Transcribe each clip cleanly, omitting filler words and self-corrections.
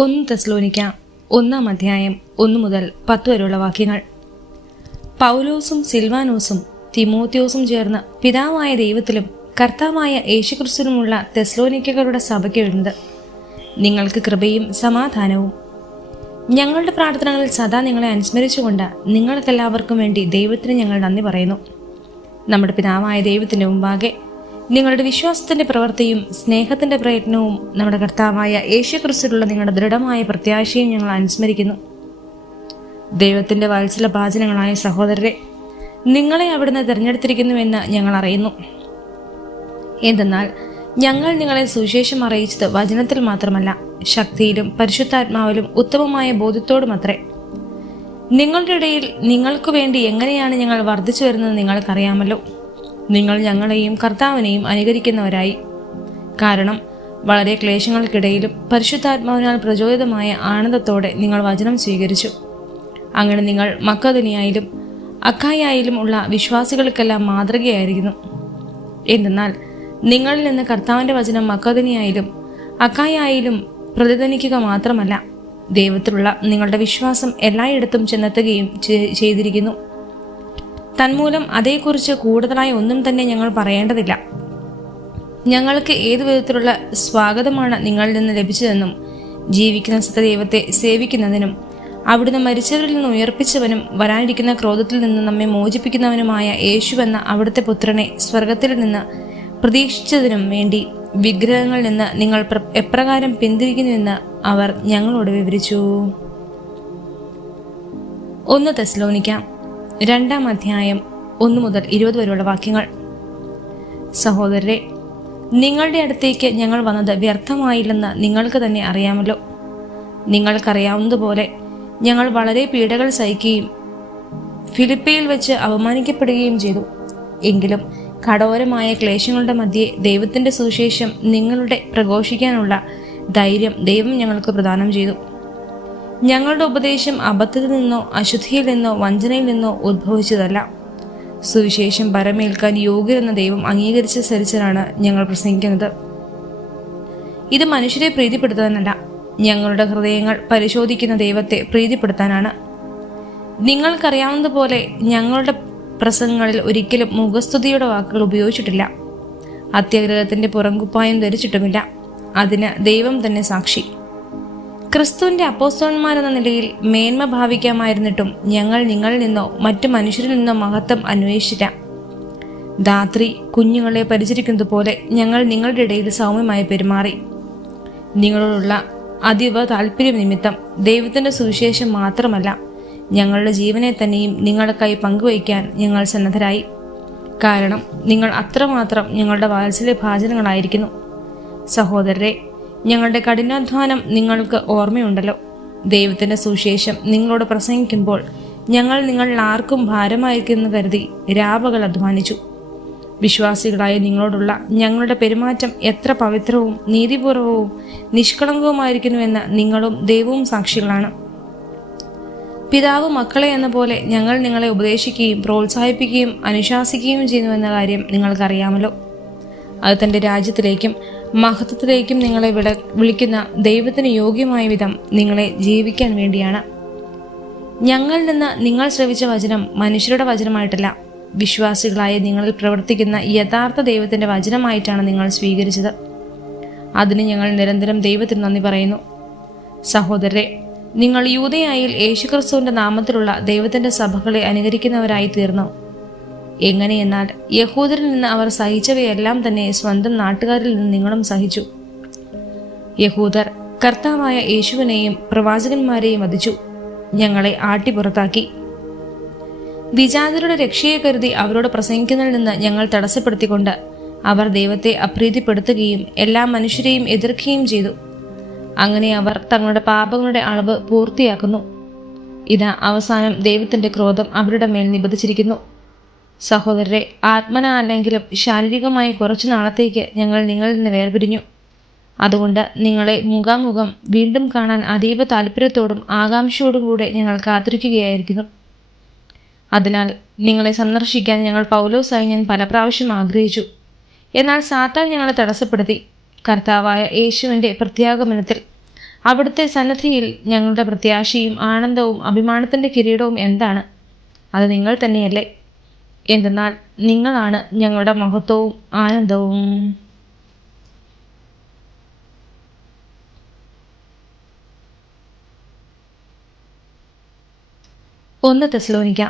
1 തെസ്സലോനിക്ക 1 അധ്യായം 1 മുതൽ 10 വരെയുള്ള വാക്യങ്ങൾ. പൗലോസും സിൽവാനോസും തിമോത്തിയോസും ചേർന്ന് പിതാവായ ദൈവത്തിലും കർത്താവായ യേശുക്രിസ്തുവിനുമുള്ള തെസ്സലോനിക്കകളുടെ സഭയ്ക്ക് എഴുതുന്നത്, നിങ്ങൾക്ക് കൃപയും സമാധാനവും. ഞങ്ങളുടെ പ്രാർത്ഥനകളിൽ സദാ നിങ്ങളെ അനുസ്മരിച്ചുകൊണ്ട് നിങ്ങൾക്കെല്ലാവർക്കും വേണ്ടി ദൈവത്തിന് ഞങ്ങൾ നന്ദി പറയുന്നു. നമ്മുടെ പിതാവായ ദൈവത്തിൻ്റെ മുമ്പാകെ നിങ്ങളുടെ വിശ്വാസത്തിൻ്റെ പ്രവൃത്തിയും സ്നേഹത്തിൻ്റെ പ്രയത്നവും നമ്മുടെ കർത്താവായ യേശുക്രിസ്തുവിലുള്ള നിങ്ങളുടെ ദൃഢമായ പ്രത്യാശയും ഞങ്ങൾ അനുസ്മരിക്കുന്നു. ദൈവത്തിൻ്റെ വാത്സല്യഭാചനങ്ങളായ സഹോദരരെ, നിങ്ങളെ അവിടുന്ന് തിരഞ്ഞെടുത്തിരിക്കുന്നുവെന്ന് ഞങ്ങൾ അറിയുന്നു. എന്തെന്നാൽ ഞങ്ങൾ നിങ്ങളെ സുവിശേഷം അറിയിച്ചത് വചനത്തിൽ മാത്രമല്ല, ശക്തിയിലും പരിശുദ്ധാത്മാവിലും ഉത്തമമായ ബോധ്യത്തോടുമത്രേ. നിങ്ങളുടെ ഇടയിൽ നിങ്ങൾക്ക് വേണ്ടി എങ്ങനെയാണ് ഞങ്ങൾ വർദ്ധിച്ചു വരുന്നത് നിങ്ങൾക്കറിയാമല്ലോ. നിങ്ങൾ ഞങ്ങളെയും കർത്താവിനെയും അനുകരിക്കുന്നവരായി. കാരണം വളരെ ക്ലേശങ്ങൾക്കിടയിലും പരിശുദ്ധാത്മാവിനാൽ പ്രചോദിതമായ ആനന്ദത്തോടെ നിങ്ങൾ വചനം സ്വീകരിച്ചു. അങ്ങനെ നിങ്ങൾ മക്കദോനിയയിലും അഖായയിലും ഉള്ള വിശ്വാസികൾക്കെല്ലാം മാതൃകയായിരിക്കുന്നു. എന്തെന്നാൽ നിങ്ങളിൽ നിന്ന് കർത്താവിൻ്റെ വചനം മക്കദോനിയയിലും അഖായയിലും പ്രതിധ്വനിക്കുക മാത്രമല്ല, ദൈവത്തിലുള്ള നിങ്ങളുടെ വിശ്വാസം എല്ലായിടത്തും ചെന്നെത്തുകയും ചെയ്തിരിക്കുന്നു. തന്മൂലം അതേക്കുറിച്ച് കൂടുതലായി ഒന്നും തന്നെ ഞങ്ങൾ പറയേണ്ടതില്ല. ഞങ്ങൾക്ക് ഏതു വിധത്തിലുള്ള സ്വാഗതമാണ് നിങ്ങളിൽ നിന്ന് ലഭിച്ചതെന്നും, ജീവിക്കുന്ന സത്യദൈവത്തെ സേവിക്കുന്നതിനും അവിടുന്ന് മരിച്ചവരിൽ നിന്ന് ഉയർപ്പിച്ചവനും വരാനിരിക്കുന്ന ക്രോധത്തിൽ നിന്ന് നമ്മെ മോചിപ്പിക്കുന്നവനുമായ യേശുവെന്ന അവിടുത്തെ പുത്രനെ സ്വർഗത്തിൽ നിന്ന് പ്രതീക്ഷിച്ചതിനും വേണ്ടി വിഗ്രഹങ്ങളിൽ നിന്ന് നിങ്ങൾ എപ്രകാരം പിന്തിരിക്കുന്നുവെന്ന് അവർ ഞങ്ങളോട് വിവരിച്ചു. 1 തെസ്സലോനിക്ക 2 അധ്യായം 1 മുതൽ 20 വരെയുള്ള വാക്യങ്ങൾ. സഹോദരരെ, നിങ്ങളുടെ അടുത്തേക്ക് ഞങ്ങൾ വന്നത് വ്യർത്ഥമായില്ലെന്ന് നിങ്ങൾക്ക് തന്നെ അറിയാമല്ലോ. നിങ്ങൾക്കറിയാവുന്നതുപോലെ ഞങ്ങൾ വളരെ പീഡകൾ സഹിക്കുകയും ഫിലിപ്പിയിൽ വെച്ച് അപമാനിക്കപ്പെടുകയും ചെയ്തു. എങ്കിലും കഠോരമായ ക്ലേശങ്ങളുടെ മധ്യേ ദൈവത്തിൻ്റെ സുവിശേഷം നിങ്ങളുടെ പ്രഘോഷിക്കാനുള്ള ധൈര്യം ദൈവം ഞങ്ങൾക്ക് പ്രദാനം ചെയ്തു. ഞങ്ങളുടെ ഉപദേശം അബദ്ധത്തിൽ നിന്നോ അശുദ്ധിയിൽ നിന്നോ വഞ്ചനയിൽ നിന്നോ ഉദ്ഭവിച്ചതല്ല. സുവിശേഷം പരമേൽക്കാൻ യോഗ്യരെന്ന ദൈവം അംഗീകരിച്ച സരിച്ചാണ് ഞങ്ങൾ പ്രസംഗിക്കുന്നത്. ഇത് മനുഷ്യരെ പ്രീതിപ്പെടുത്താനല്ല, ഞങ്ങളുടെ ഹൃദയങ്ങൾ പരിശോധിക്കുന്ന ദൈവത്തെ പ്രീതിപ്പെടുത്താനാണ്. നിങ്ങൾക്കറിയാവുന്നതുപോലെ ഞങ്ങളുടെ പ്രസംഗങ്ങളിൽ ഒരിക്കലും മുഖസ്തുതിയുടെ വാക്കുകൾ ഉപയോഗിച്ചിട്ടില്ല. അത്യാഗ്രഹത്തിൻ്റെ പുറംകുപ്പായം ധരിച്ചിട്ടുമില്ല. അതിന് ദൈവം തന്നെ സാക്ഷി. ക്രിസ്തുവിൻ്റെ അപ്പോസ്തലന്മാരെന്ന നിലയിൽ മേന്മ ഭാവിക്കാമായിരുന്നിട്ടും ഞങ്ങൾ നിങ്ങളിൽ നിന്നോ മറ്റു മനുഷ്യരിൽ നിന്നോ മഹത്വം അന്വേഷിച്ചില്ല. ധാത്രി കുഞ്ഞുങ്ങളെ പരിചരിക്കുന്നത് പോലെ ഞങ്ങൾ നിങ്ങളുടെ ഇടയിൽ സൗമ്യമായി പെരുമാറി. നിങ്ങളോടുള്ള അതീവ താല്പര്യം നിമിത്തം ദൈവത്തിൻ്റെ സുവിശേഷം മാത്രമല്ല, ഞങ്ങളുടെ ജീവനെ തന്നെയും നിങ്ങൾക്കായി പങ്കുവയ്ക്കാൻ ഞങ്ങൾ സന്നദ്ധരായി. കാരണം നിങ്ങൾ അത്രമാത്രം ഞങ്ങളുടെ വാത്സല്യഭാചനങ്ങളായിരിക്കുന്നു. സഹോദരരെ, ഞങ്ങളുടെ കഠിനാധ്വാനം നിങ്ങൾക്ക് ഓർമ്മയുണ്ടല്ലോ. ദൈവത്തിൻ്റെ സുവിശേഷം നിങ്ങളോട് പ്രസംഗിക്കുമ്പോൾ ഞങ്ങൾ നിങ്ങളിൽ ആർക്കും ഭാരമായിരിക്കുമെന്ന് കരുതി രാപകൽ അധ്വാനിച്ചു. വിശ്വാസികളായ നിങ്ങളോടുള്ള ഞങ്ങളുടെ പെരുമാറ്റം എത്ര പവിത്രവും നീതിപൂർവവും നിഷ്കളങ്കവുമായിരിക്കുന്നുവെന്ന് നിങ്ങളും ദൈവവും സാക്ഷികളാണ്. പിതാവ് മക്കളെ എന്ന പോലെ ഞങ്ങൾ നിങ്ങളെ ഉപദേശിക്കുകയും പ്രോത്സാഹിപ്പിക്കുകയും അനുശാസിക്കുകയും ചെയ്യുന്നുവെന്ന കാര്യം നിങ്ങൾക്കറിയാമല്ലോ. അത് തൻ്റെ രാജ്യത്തിലേക്കും മഹത്വത്തിലേക്കും നിങ്ങളെ വിളിക്കുന്ന ദൈവത്തിന് യോഗ്യമായ വിധം നിങ്ങളെ ജീവിക്കാൻ വേണ്ടിയാണ്. ഞങ്ങളിൽ നിന്ന് നിങ്ങൾ ശ്രവിച്ച വചനം മനുഷ്യരുടെ വചനമായിട്ടല്ല, വിശ്വാസികളായ നിങ്ങളിൽ പ്രവർത്തിക്കുന്ന യഥാർത്ഥ ദൈവത്തിൻ്റെ വചനമായിട്ടാണ് നിങ്ങൾ സ്വീകരിച്ചത്. അതിന് ഞങ്ങൾ നിരന്തരം ദൈവത്തിന് നന്ദി പറയുന്നു. സഹോദരരെ, നിങ്ങൾ യൂദയായിൽ യേശുക്രിസ്തുവിൻ്റെ നാമത്തിലുള്ള ദൈവത്തിൻ്റെ സഭകളെ അനുകരിക്കുന്നവരായി തീർന്നു. എങ്ങനെയെന്നാൽ യഹൂദരിൽ നിന്ന് അവർ സഹിച്ചവയെല്ലാം തന്നെ സ്വന്തം നാട്ടുകാരിൽ നിന്ന് നിങ്ങളും സഹിച്ചു. യഹൂദർ കർത്താവായ യേശുവിനെയും പ്രവാചകന്മാരെയും വധിച്ചു, ഞങ്ങളെ ആട്ടിപ്പുറത്താക്കി. വിജാതരുടെ രക്ഷയെ കരുതി അവരോട് പ്രസംഗിക്കുന്നതിൽ നിന്ന് ഞങ്ങൾ തടസ്സപ്പെടുത്തിക്കൊണ്ട് അവർ ദൈവത്തെ അപ്രീതിപ്പെടുത്തുകയും എല്ലാ മനുഷ്യരെയും എതിർക്കുകയും ചെയ്തു. അങ്ങനെ അവർ തങ്ങളുടെ പാപങ്ങളുടെ അളവ് പൂർത്തിയാക്കുന്നു. ഇതാ അവസാനം ദൈവത്തിൻ്റെ ക്രോധം അവരുടെ മേൽ നിബന്ധിച്ചിരിക്കുന്നു. സഹോദരരെ, ആത്മന അല്ലെങ്കിലും ശാരീരികമായി കുറച്ചു നാളത്തേക്ക് ഞങ്ങൾ നിങ്ങളിൽ നിന്ന് വേർപിരിഞ്ഞു. അതുകൊണ്ട് നിങ്ങളെ മുഖാമുഖം വീണ്ടും കാണാൻ അതീവ താല്പര്യത്തോടും ആകാംക്ഷയോടും കൂടെ ഞങ്ങൾ കാത്തിരിക്കുകയായിരിക്കുന്നു. അതിനാൽ നിങ്ങളെ സന്ദർശിക്കാൻ ഞങ്ങൾ പൗലോസായി ഞാൻ പല പ്രാവശ്യം ആഗ്രഹിച്ചു. എന്നാൽ സാത്താൻ ഞങ്ങളെ തടസ്സപ്പെടുത്തി. കർത്താവായ യേശുവിൻ്റെ പ്രത്യാഗമനത്തിൽ അവിടുത്തെ സന്നിധിയിൽ ഞങ്ങളുടെ പ്രത്യാശയും ആനന്ദവും അഭിമാനത്തിൻ്റെ കിരീടവും എന്താണ്? അത് നിങ്ങൾ തന്നെയല്ലേ? എന്തെന്നാൽ നിങ്ങളാണ് ഞങ്ങളുടെ മഹത്വവും ആനന്ദവും. 1 തെസ്സലോനിക്ക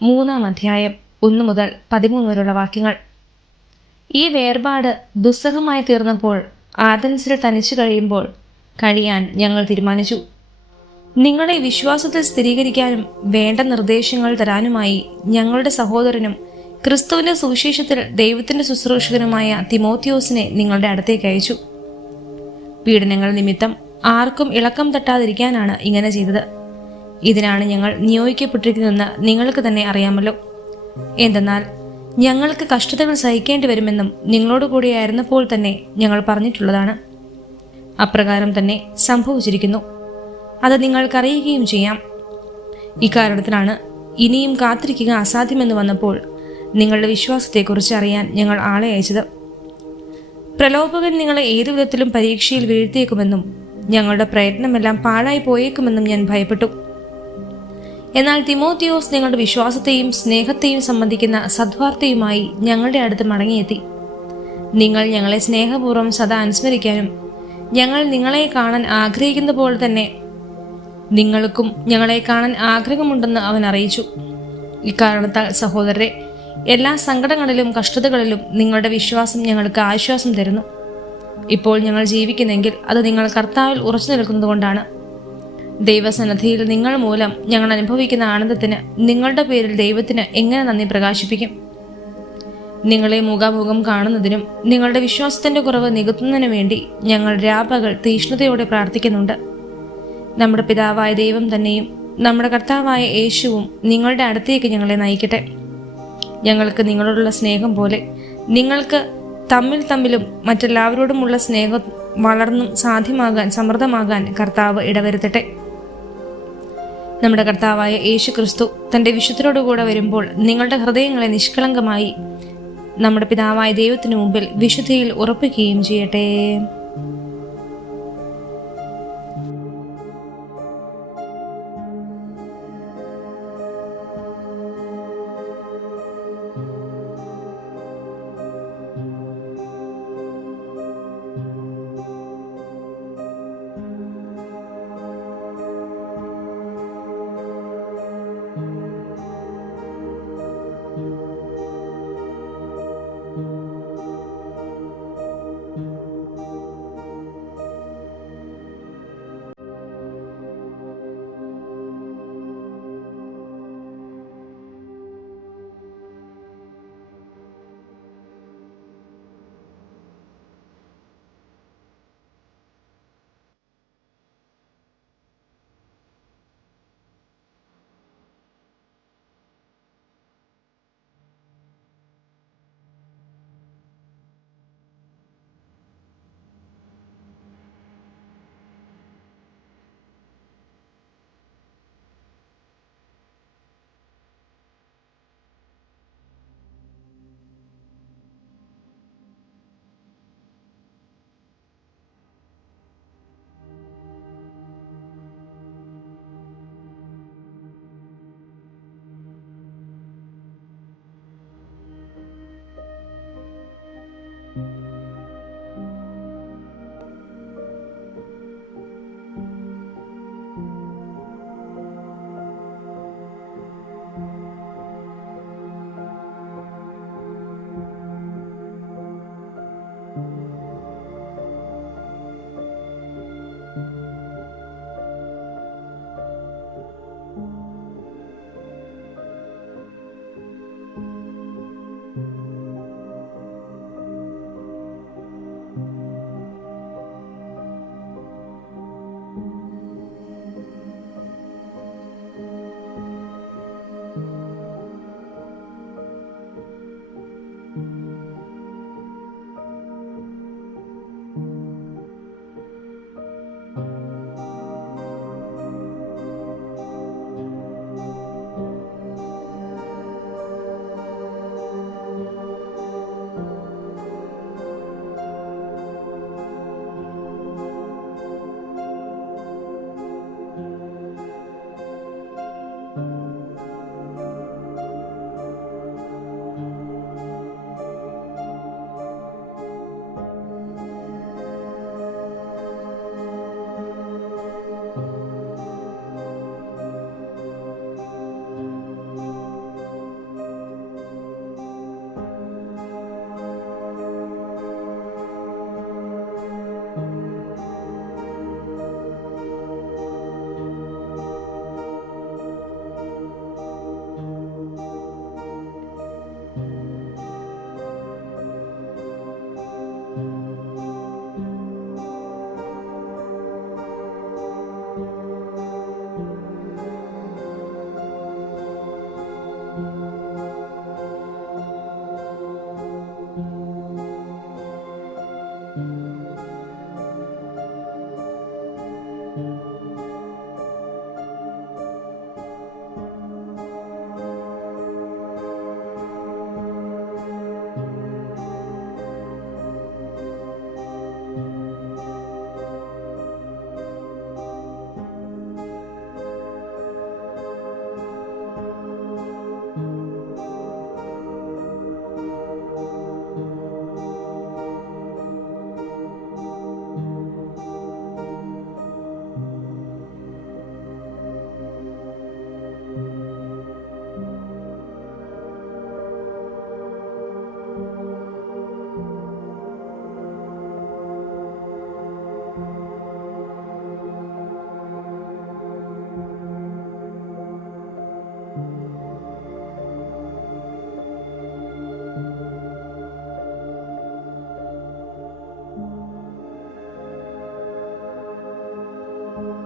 3-ാം അധ്യായം 1 മുതൽ 13 വരെയുള്ള വാക്യങ്ങൾ. ഈ വേർപാട് ദുസ്സഹമായി തീർന്നപ്പോൾ ആഥൻസിൽ തനിച്ചു കഴിയാൻ ഞങ്ങൾ തീരുമാനിച്ചു. നിങ്ങളെ വിശ്വാസത്തിൽ സ്ഥിരീകരിക്കാനും വേണ്ട നിർദ്ദേശങ്ങൾ തരാനുമായി ഞങ്ങളുടെ സഹോദരനും ക്രിസ്തുവിന്റെ സുവിശേഷത്തിൽ ദൈവത്തിന്റെ ശുശ്രൂഷകനുമായ തിമോത്തിയോസിനെ നിങ്ങളുടെ അടുത്തേക്ക് അയച്ചു. പീഡനങ്ങൾ നിമിത്തം ആർക്കും ഇളക്കം തട്ടാതിരിക്കാനാണ് ഇങ്ങനെ ചെയ്തത്. ഇതിനാണ് ഞങ്ങൾ നിയോഗിക്കപ്പെട്ടിരിക്കുന്നതെന്ന് നിങ്ങൾക്ക് തന്നെ അറിയാമല്ലോ. എന്തെന്നാൽ ഞങ്ങൾക്ക് കഷ്ടതകൾ സഹിക്കേണ്ടി വരുമെന്നും നിങ്ങളോട് കൂടിയായിരുന്നപ്പോൾ തന്നെ ഞങ്ങൾ പറഞ്ഞിട്ടുള്ളതാണ്. അപ്രകാരം തന്നെ സംഭവിച്ചിരിക്കുന്നു. അത് നിങ്ങൾക്കറിയുകയും ചെയ്യാം. ഇക്കാരണത്തിനാണ് ഇനിയും കാത്തിരിക്കുക അസാധ്യമെന്ന് വന്നപ്പോൾ നിങ്ങളുടെ വിശ്വാസത്തെക്കുറിച്ച് അറിയാൻ ഞങ്ങൾ ആളെ അയച്ചത്. പ്രലോഭകൻ നിങ്ങളെ ഏതു വിധത്തിലും പരീക്ഷയിൽ വീഴ്ത്തിയേക്കുമെന്നും ഞങ്ങളുടെ പ്രയത്നമെല്ലാം പാഴായി പോയേക്കുമെന്നും ഞാൻ ഭയപ്പെട്ടു. എന്നാൽ തിമോത്തിയോസ് നിങ്ങളുടെ വിശ്വാസത്തെയും സ്നേഹത്തെയും സംബന്ധിക്കുന്ന സദ്വാർത്തയുമായി ഞങ്ങളുടെ അടുത്ത് മടങ്ങിയെത്തി. നിങ്ങൾ ഞങ്ങളെ സ്നേഹപൂർവ്വം സദാ അനുസ്മരിക്കാനും ഞങ്ങൾ നിങ്ങളെ കാണാൻ ആഗ്രഹിക്കുന്ന പോലെ തന്നെ നിങ്ങൾക്കും ഞങ്ങളെ കാണാൻ ആഗ്രഹമുണ്ടെന്ന് അവൻ അറിയിച്ചു. ഇക്കാരണത്താൽ സഹോദരരെ, എല്ലാ സങ്കടങ്ങളിലും കഷ്ടതകളിലും നിങ്ങളുടെ വിശ്വാസം ഞങ്ങൾക്ക് ആശ്വാസം തരുന്നു. ഇപ്പോൾ ഞങ്ങൾ ജീവിക്കുന്നെങ്കിൽ അത് നിങ്ങൾ കർത്താവിൽ ഉറച്ചു നിൽക്കുന്നതുകൊണ്ടാണ്. ദൈവസന്നിധിയിൽ നിങ്ങൾ മൂലം ഞങ്ങൾ അനുഭവിക്കുന്ന ആനന്ദത്തിന് നിങ്ങളുടെ പേരിൽ ദൈവത്തിന് എങ്ങനെ നന്ദി പ്രകാശിപ്പിക്കും? നിങ്ങളെ മുഖാമുഖം കാണുന്നതിനും നിങ്ങളുടെ വിശ്വാസത്തിന്റെ കുറവ് നികത്തുന്നതിനു വേണ്ടി ഞങ്ങൾ രാപകൽ തീഷ്ണതയോടെ പ്രാർത്ഥിക്കുന്നുണ്ട്. നമ്മുടെ പിതാവായ ദൈവം തന്നെയും നമ്മുടെ കർത്താവായ യേശുവും നിങ്ങളുടെ അടുത്തേക്ക് ഞങ്ങളെ നയിക്കട്ടെ. ഞങ്ങൾക്ക് നിങ്ങളോടുള്ള സ്നേഹം പോലെ നിങ്ങൾക്ക് തമ്മിലും മറ്റെല്ലാവരോടുമുള്ള സ്നേഹം വളർന്നും സമൃദ്ധമാകാൻ കർത്താവ് ഇടവരുത്തട്ടെ. നമ്മുടെ കർത്താവായ യേശു ക്രിസ്തു തൻ്റെ വിശുദ്ധരോടുകൂടെ വരുമ്പോൾ നിങ്ങളുടെ ഹൃദയങ്ങളെ നിഷ്കളങ്കമായി നമ്മുടെ പിതാവായ ദൈവത്തിനു മുമ്പിൽ വിശുദ്ധിയിൽ ഉറപ്പിക്കുകയും ചെയ്യട്ടെ. you